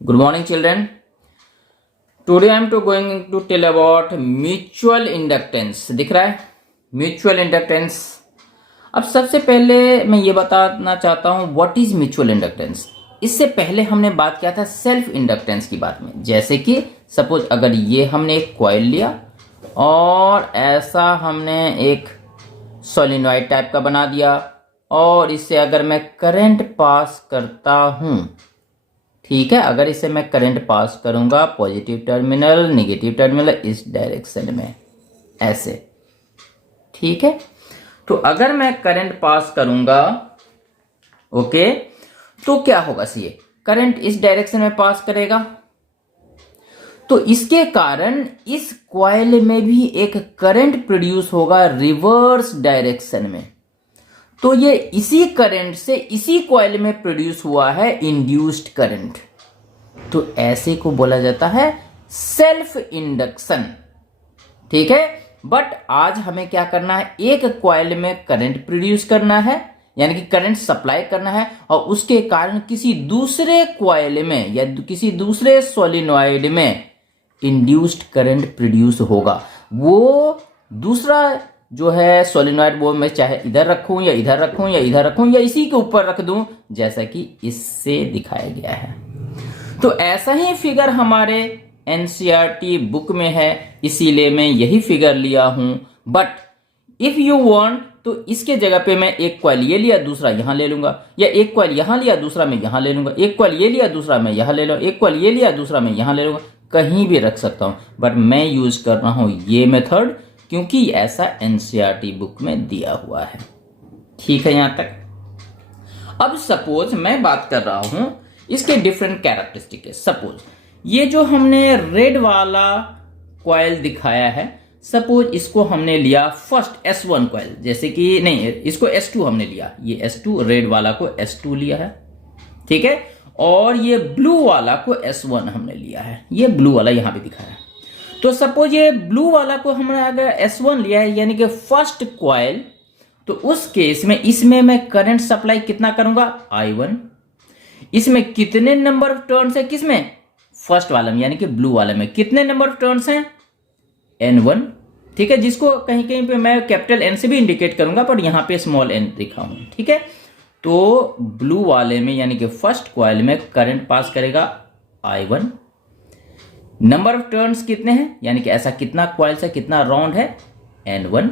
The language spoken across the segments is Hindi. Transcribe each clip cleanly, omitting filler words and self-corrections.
Good morning, children. Today I am going to tell about mutual inductance. दिख रहा है म्यूचुअल इंडक्टेंस। अब सबसे पहले मैं ये बताना चाहता हूँ व्हाट इज म्यूचुअल इंडक्टेंस। इससे पहले हमने बात किया था सेल्फ इंडक्टेंस की बात में, जैसे कि सपोज अगर ये हमने एक कॉइल लिया और ऐसा हमने एक सोलिनॉइड टाइप का बना दिया और इससे अगर मैं करंट पास करता हूं, ठीक है, अगर इसे मैं करंट पास करूंगा पॉजिटिव टर्मिनल नेगेटिव टर्मिनल इस डायरेक्शन में ऐसे, ठीक है, तो अगर मैं करंट पास करूंगा ओके, तो क्या होगा, सी करंट इस डायरेक्शन में पास करेगा तो इसके कारण इस कॉइल में भी एक करंट प्रोड्यूस होगा रिवर्स डायरेक्शन में। तो ये इसी करंट से इसी कॉइल में प्रोड्यूस हुआ है इंड्यूस्ड करंट, तो ऐसे को बोला जाता है सेल्फ इंडक्शन, ठीक है। बट आज हमें क्या करना है, एक कॉइल में करंट प्रोड्यूस करना है, यानी कि करंट सप्लाई करना है और उसके कारण किसी दूसरे कॉइल में या किसी दूसरे सोलिनॉइड में इंड्यूस्ड करंट प्रोड्यूस होगा। वो दूसरा जो है सोलिनॉइड वो मैं चाहे इधर रखूं या इधर रखूं या इधर रखूं या इसी के ऊपर रख दूं, जैसा कि इससे दिखाया गया है। तो ऐसा ही फिगर हमारे एनसीईआरटी बुक में है, इसीलिए मैं यही फिगर लिया हूं। बट इफ यू वांट तो इसके जगह पे मैं एक कॉइल ये लिया दूसरा यहां ले लूंगा, या एक कॉइल यहां लिया दूसरा मैं यहां ले लूंगा, एक कॉइल ये लिया दूसरा मैं यहां ले लूंगा, एक कॉइल ये लिया दूसरा मैं यहां ले लूंगा, कहीं भी रख सकता हूं। बट मैं यूज कर रहा हूं ये मेथड क्योंकि ऐसा एनसीईआरटी बुक में दिया हुआ है, ठीक है यहां तक। अब सपोज मैं बात कर रहा हूं इसके डिफरेंट कैरेक्टरिस्टिक है। सपोज ये जो हमने रेड वाला कॉइल दिखाया है, सपोज इसको हमने लिया फर्स्ट S1 कॉइल, जैसे कि नहीं इसको S2 हमने लिया, ये S2 रेड वाला को S2 लिया है, ठीक है, और ये ब्लू वाला को S1 हमने लिया है, ये ब्लू वाला यहां पे दिखाया है। तो सपोज ये ब्लू वाला को हमने अगर S1 लिया है यानी कि फर्स्ट कॉइल, तो उस केस में इसमें मैं करंट सप्लाई कितना करूंगा I1। इसमें कितने नंबर ऑफ टर्न्स है, किसमें फर्स्ट वाले में यानी कि ब्लू वाले में कितने नंबर ऑफ टर्न्स हैं N1, ठीक है, जिसको कहीं कहीं पे मैं कैपिटल N से भी इंडिकेट करूंगा पर यहां पे स्मॉल n लिखा हूं, ठीक है। तो ब्लू वाले में यानी कि फर्स्ट कॉइल में करंट पास करेगा I1। नंबर ऑफ टर्न्स कितने हैं, यानी कि ऐसा कितना कॉइल से कितना राउंड है N1।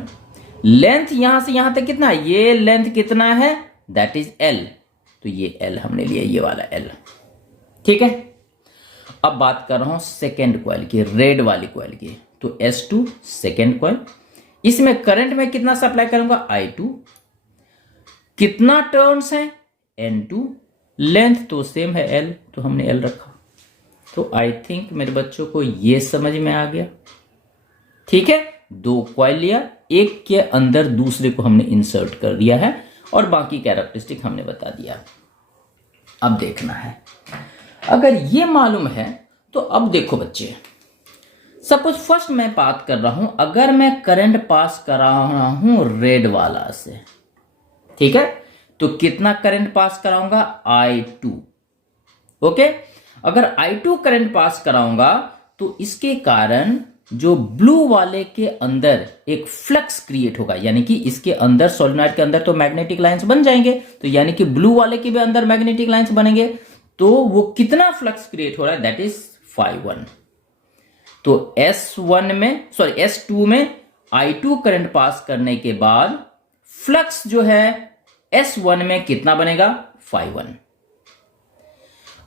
लेंथ यहां से यहां तक कितना, ये लेंथ कितना है दैट इज L, तो ये L हमने लिया, ये वाला L, ठीक है। अब बात कर रहा हूं सेकेंड कॉइल की, रेड वाली कॉइल की, तो S2 सेकेंड कॉइल, इसमें करंट में कितना सप्लाई करूंगा I2। कितना टर्न्स है N2, लेंथ तो सेम है L, तो हमने L रखा। तो आई थिंक मेरे बच्चों को ये समझ में आ गया, ठीक है। दो कॉइल लिया, एक के अंदर दूसरे को हमने इंसर्ट कर दिया है और बाकी कैरेक्टरिस्टिक हमने बता दिया। अब देखना है, अगर ये मालूम है तो अब देखो बच्चे, सपोज फर्स्ट मैं बात कर रहा हूं, अगर मैं करंट पास कर रहा हूं रेड वाला से, ठीक है, तो कितना करंट पास कराऊंगा I2, ओके। अगर I2 करंट पास कराऊंगा तो इसके कारण जो ब्लू वाले के अंदर एक फ्लक्स क्रिएट होगा, यानी कि इसके अंदर सोलिनॉइड के अंदर तो मैग्नेटिक लाइंस बन जाएंगे, तो यानी कि ब्लू वाले के भी अंदर मैग्नेटिक लाइंस बनेंगे, तो वो कितना फ्लक्स क्रिएट हो रहा है दैट इज phi1। तो S2 में I2 करंट पास करने के बाद फ्लक्स जो है S1 में कितना बनेगा phi1।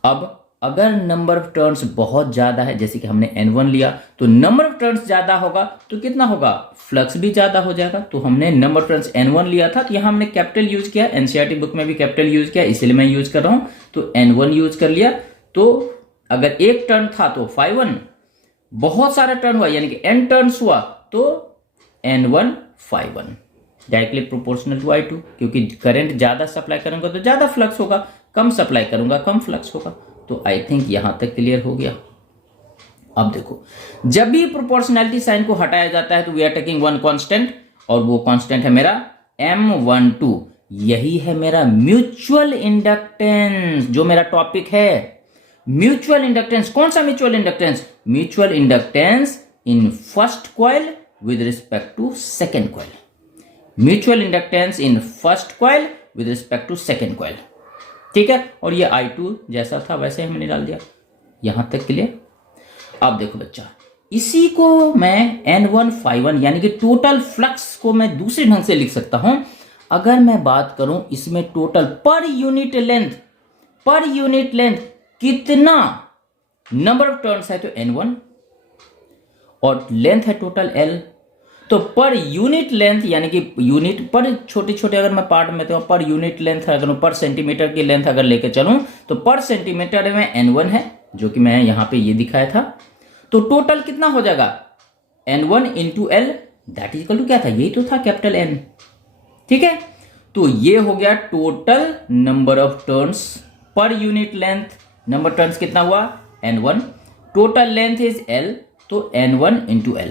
अब अगर नंबर ऑफ टर्न्स बहुत ज्यादा है, जैसे कि हमने N1 लिया, तो नंबर ऑफ टर्न्स ज्यादा होगा तो कितना होगा, फ्लक्स भी ज्यादा हो जाएगा। तो हमने नंबर ऑफ टर्न्स N1 लिया था, तो यहां हमने कैपिटल यूज किया, एनसीईआरटी बुक में भी कैपिटल यूज किया, इसलिए मैं यूज कर रहा हूं, तो N1 यूज कर लिया। तो अगर एक टर्न था तो phi1, बहुत सारा टर्न हुआ यानी कि n टर्न्स हुआ तो N1 phi1 directly proportional to I2, क्योंकि करंट ज्यादा सप्लाई करूंगा तो ज्यादा फ्लक्स होगा, कम सप्लाई करूंगा कम फ्लक्स होगा। तो आई थिंक यहां तक क्लियर हो गया। अब देखो, जब भी प्रोपोर्शनैलिटी साइन को हटाया जाता है तो we are taking one constant, और वो कांस्टेंट है मेरा M12। यही है मेरा म्यूचुअल इंडक्टेंस, जो मेरा टॉपिक है म्यूचुअल इंडक्टेंस, कौन सा mutual inductance? Mutual inductance in first coil with respect to second coil, mutual inductance in first coil with respect to second coil, ठीक है। और ये I2 जैसा था वैसे ही मैंने डाल दिया, यहां तक क्लियर। अब देखो बच्चा, इसी को मैं N1 Φ1 यानी कि टोटल फ्लक्स को मैं दूसरे ढंग से लिख सकता हूं। अगर मैं बात करूं इसमें टोटल पर यूनिट लेंथ कितना नंबर ऑफ टर्न्स है, तो N1 और लेंथ है टोटल L, तो पर यूनिट लेंथ यानी कि यूनिट पर छोटे छोटे अगर मैं पार्ट में तो पर यूनिट लेंथ अगर पर सेंटीमीटर की लेंथ अगर लेके चलूं तो पर सेंटीमीटर में N1 है, जो कि मैं यहां पे ये दिखाया था। तो टोटल कितना हो जाएगा N1 into L, that is equal to क्या था, यही तो था कैपिटल N, ठीक है। तो ये हो गया total number of turns per unit length, number turns कितना हुआ N1, total length is L, तो N1 इंटू L,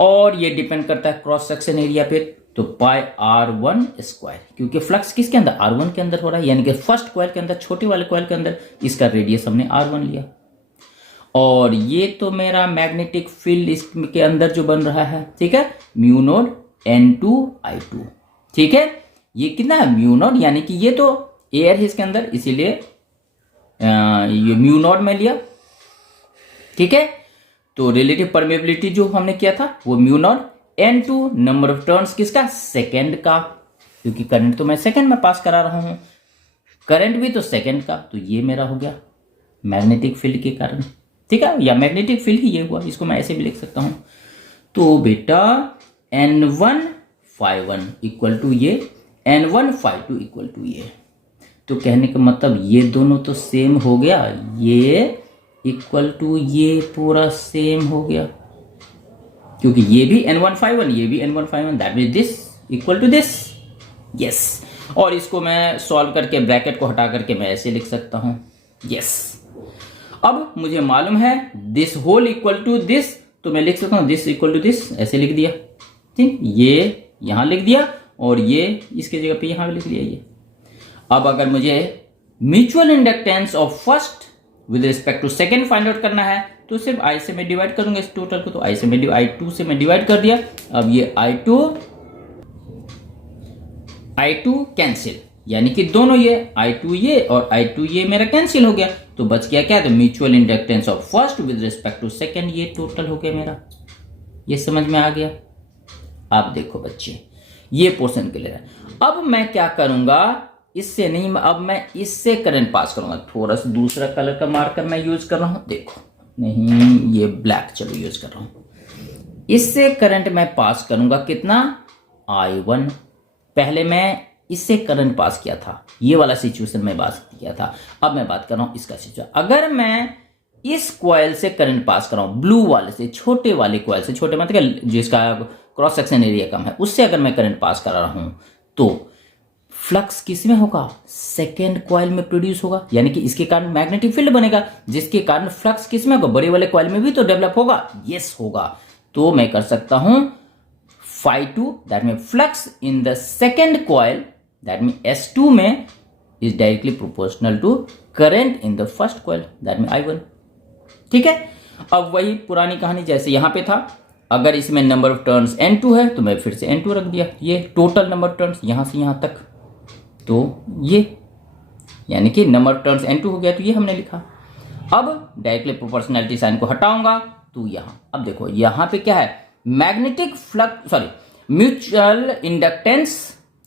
और ये डिपेंड करता है क्रॉस सेक्शन एरिया पे, तो पाई R1 स्क्वायर, क्योंकि फ्लक्स किसके अंदर, R1 के अंदर हो रहा है, यानी कि फर्स्ट कॉइल के अंदर, छोटे वाले कॉइल के अंदर, इसका रेडियस हमने R1 लिया। और ये तो मेरा मैग्नेटिक फील्ड इसके अंदर जो बन रहा है, ठीक है, म्यू नोड N2I2, ठीक है। ये कितना है म्यू नोड, यानी कि ये तो एयर है इसके अंदर, इसीलिए ये म्यू नोड में लिया, ठीक है। तो रिलेटिव परमेबिलिटी जो हमने किया था वो mu naught N2, number of turns किसका, सेकेंड का, क्योंकि करंट तो मैं सेकेंड में पास करा रहा हूं, करंट भी तो सेकेंड का, तो ये मेरा हो गया मैग्नेटिक फील्ड के कारण, ठीक है, या मैग्नेटिक फील्ड ही ये हुआ, इसको मैं ऐसे भी लिख सकता हूं। तो बेटा N1 Φ1 इक्वल टू ये, N1 Φ2 इक्वल टू ये, तो कहने का मतलब ये दोनों तो सेम हो गया, ये इक्वल टू ये पूरा सेम हो गया, क्योंकि ये भी N1 Φ1 ये भी N1 Φ1, that means this equal to this, yes. और इसको मैं सॉल्व करके ब्रैकेट को हटा करके मैं ऐसे लिख सकता हूं, यस। अब मुझे मालूम है this whole equal to this, तो मैं लिख सकता हूं दिस इक्वल टू दिस, ऐसे लिख दिया, ठीक, ये यहां लिख दिया और ये इसके जगह पे यहां लिख दिया ये। अब अगर मुझे mutual inductance of first with respect to second find out करना है, तो सिर्फ I से मैं डिवाइड करूंगा इस टोटल को, तो I से मैं I2 से मैं डिवाइड कर दिया। अब ये I2 कैंसिल, यानी कि दोनों ये I2 ये और I2 ये मेरा कैंसिल हो गया, तो बच गया क्या, तो mutual inductance of first with respect to second, ये टोटल हो गया मेरा, ये समझ में आ गया। आप देखो बच्चे, ये पोर्शन क्लियर है। अब मैं क्या करूंगा, इससे नहीं, अब मैं इससे करंट पास करूंगा, थोड़ा सा दूसरा कलर का मार्कर मैं यूज कर रहा हूं, देखो, नहीं ये ब्लैक चलो यूज कर रहा हूं, इससे करंट मैं पास करूंगा कितना, I1। पहले मैं इससे करंट पास किया था, ये वाला सिचुएशन में बात किया था, अब मैं बात कर रहा हूं इसका सिचुएशन। अगर मैं इस कॉइल से करंट पास कर रहा हूं, ब्लू वाले से, छोटे वाले कॉइल से, छोटे मतलब जिसका क्रॉस सेक्शन एरिया कम है, उससे अगर मैं करंट पास कर रहा हूं, तो फ्लक्स किस में होगा, सेकेंड कॉइल में प्रोड्यूस होगा, यानी कि इसके कारण मैग्नेटिक फील्ड बनेगा, जिसके कारण फ्लक्स किस में होगा, बड़े वाले कॉइल में भी तो डेवलप होगा, यस होगा। तो मैं कर सकता हूं Φ2, that mean flux in the second coil, that mean S2 में is directly proportional to current in the first coil, that mean I1, ठीक है। अब वही पुरानी कहानी जैसे यहां पे था, अगर इसमें नंबर ऑफ टर्न्स N2 है तो मैं फिर से N2 रख दिया, ये टोटल नंबर ऑफ टर्न्स यहां से यहां तक, तो ये यानी कि नंबर ऑफ टर्न्स N2 हो गया, तो ये हमने लिखा। अब डायरेक्टली प्रोपोर्शनैलिटी साइन को हटाऊंगा, तो यहां, अब देखो यहां पे क्या है, magnetic flux, sorry, mutual inductance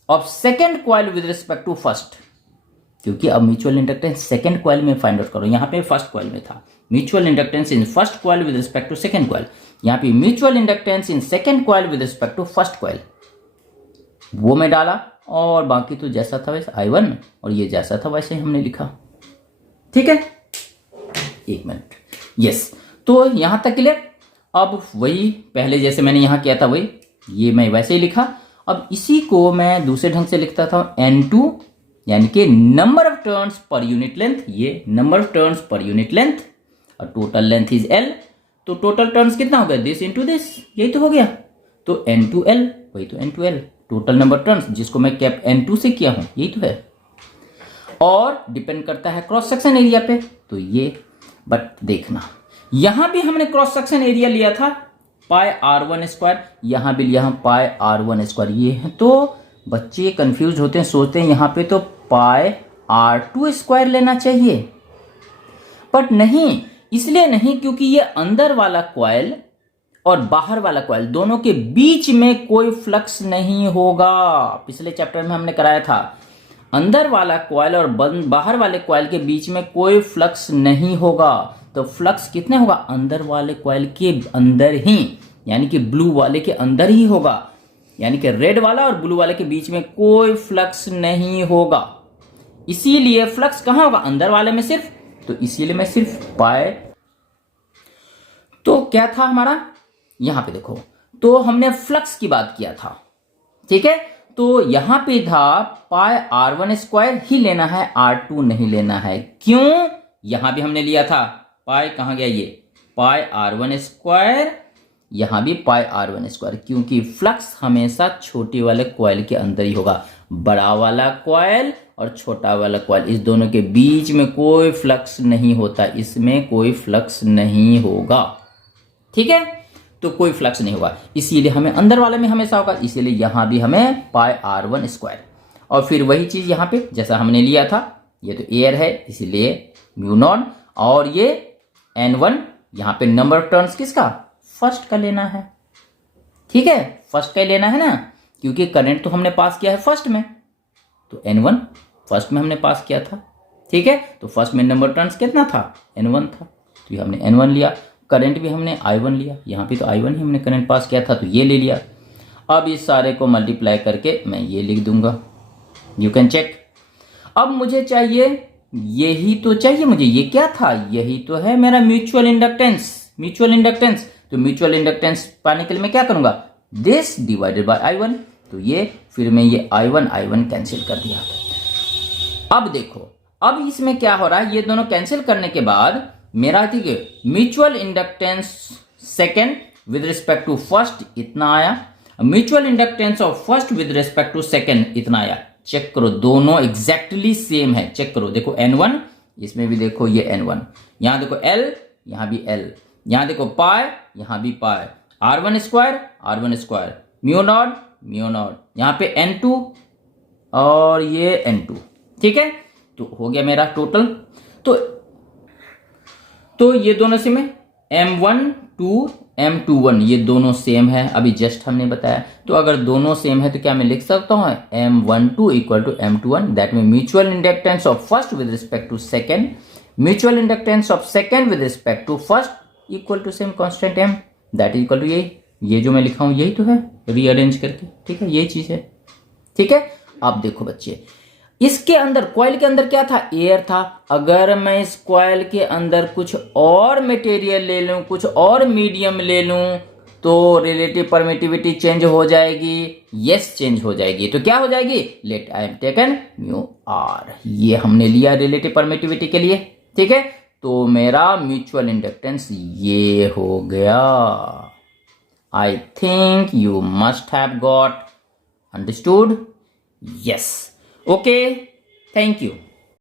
of second coil with respect to first, क्योंकि अब म्यूचुअल इंडक्टेंस सेकेंड कॉइल में फाइंड आउट करो, यहां पे फर्स्ट कॉइल में था mutual inductance in first coil with respect to second coil, यहां पे mutual inductance in second coil with respect to first coil, वो मैं डाला, और बाकी तो जैसा था वैसे I1, और ये जैसा था वैसे हमने लिखा, ठीक है। एक मिनट, यस, तो यहां तक क्लियर। अब वही पहले जैसे मैंने यहां किया था वही, ये मैं वैसे ही लिखा। अब इसी को मैं दूसरे ढंग से लिखता था N2, यानी कि number of turns per unit length, ये number of turns per unit length, और टोटल लेंथ इज L, तो टोटल टर्न्स कितना हो गया, दिस इंटू दिस, यही तो हो गया, तो N2L, वही तो N2L, टोटल नंबर टर्न्स, जिसको मैं कैप N2 से किया हूं, यही तो है। और डिपेंड करता है क्रॉस सेक्शन एरिया पे, तो ये, बट देखना यहां भी हमने क्रॉस सेक्शन एरिया लिया था पाई r1 स्क्वायर, यहां भी लिया हम पाई r1 स्क्वायर, ये है। तो बच्चे कंफ्यूज होते हैं, सोचते हैं यहां पे तो पाई r2 स्क्वायर लेना चाहिए, बट नहीं, इसलिए नहीं क्योंकि ये अंदर वाला कॉइल और बाहर वाला कॉइल दोनों के बीच में कोई फ्लक्स नहीं होगा। पिछले चैप्टर में हमने कराया था, अंदर वाला कॉइल और बाहर वाले कॉइल के बीच में कोई फ्लक्स नहीं होगा। तो फ्लक्स कितने होगा? अंदर वाले कॉइल के अंदर ही, यानी कि ब्लू वाले के अंदर ही होगा, यानी कि रेड वाला और ब्लू वाले के बीच में कोई फ्लक्स नहीं होगा। इसीलिए फ्लक्स कहां होगा? अंदर वाले में सिर्फ, तो इसीलिए मैं सिर्फ पाई। तो क्या था हमारा यहां पे देखो, तो हमने फ्लक्स की बात किया था, ठीक है। तो यहां पे था पाई r1 स्क्वायर ही लेना है, r2 नहीं लेना है। क्यों? यहां भी हमने लिया था पाई, कहां गया ये पाई r1 स्क्वायर, यहां भी पाई r1 स्क्वायर, क्योंकि फ्लक्स हमेशा छोटे वाले कॉइल के अंदर ही होगा। बड़ा वाला कॉइल और छोटा वाला कॉइल, इस दोनों के बीच में कोई फ्लक्स नहीं होता, इसमें कोई फ्लक्स नहीं होगा, ठीक है। तो कोई फ्लक्स नहीं होगा, इसीलिए हमें अंदर वाले में हमेशा होगा, इसीलिए यहां भी हमें पाई r1 स्क्वायर। और फिर वही चीज यहां पे जैसा हमने लिया था, ये तो एयर है इसीलिए म्यू नॉट, और ये n1, यहां पे नंबर ऑफ टर्न्स किसका? फर्स्ट का लेना है, ठीक है, फर्स्ट का ही लेना है ना, क्योंकि करंट तो हमने पास किया है फर्स्ट में, तो n1 फर्स्ट में हमने पास किया था, ठीक है। तो फर्स्ट में नंबर टर्न्स कितना था? n1 था, तो ये हमने n1 लिया। करंट भी हमने i1 लिया, यहाँ पे तो i1 ही हमने करंट पास किया था, तो ये ले लिया। अब इस सारे को मल्टीप्लाई करके मैं ये लिख दूंगा, यू कैन चेक। अब मुझे चाहिए, यही तो चाहिए मुझे, ये क्या था? यही तो है मेरा म्यूचुअल इंडक्टेंस। म्यूचुअल इंडक्टेंस, तो म्यूचुअल इंडक्टेंस पाने के लिए मैं क्या करूंगा? दिस डिवाइडेड बाय i1, तो ये फिर मैं ये i1 कैंसिल कर दिया। अब देखो, अब इसमें क्या हो रहा है, ये दोनों कैंसिल करने के बाद मेरा ठीक है mutual inductance second with respect to first इतना आया, mutual inductance of first with respect to second इतना आया। चेक करो, दोनों एग्जैक्टली सेम है, चेक करो, देखो n1, इसमें भी देखो ये n1, यहां देखो l, यहां भी l, यहां देखो पाई, यहां भी पाई, r1 स्क्वायर, म्यू नॉट, यहां पे n2 और ये n2, ठीक है। तो हो गया मेरा टोटल। तो ये दोनों सेम है, m1 m21 ये दोनों सेम है, अभी जस्ट हमने बताया। तो अगर दोनों सेम है तो क्या मैं लिख सकता हूं m12 equal to m21, that mean mutual inductance of first with respect to second, mutual inductance of second with respect to first equal to same constant m, that is equal to ये जो मैं लिखा हूं यही तो है रीअरेंज करके, ठीक है, ये चीज है, ठीक है। अब देखो बच्चे, इसके अंदर कॉइल के अंदर क्या था? एयर था। अगर मैं इस कॉइल के अंदर कुछ और मटेरियल ले लूं, कुछ और मीडियम ले लूं, तो रिलेटिव परमिटिविटी चेंज हो जाएगी, यस चेंज हो जाएगी। तो क्या हो जाएगी? Let I am taken mu r, ये हमने लिया रिलेटिव परमिटिविटी के लिए, ठीक है। तो मेरा म्यूचुअल इंडक्टेंस ये हो गया। I think you must have got understood, yes. Okay, thank you.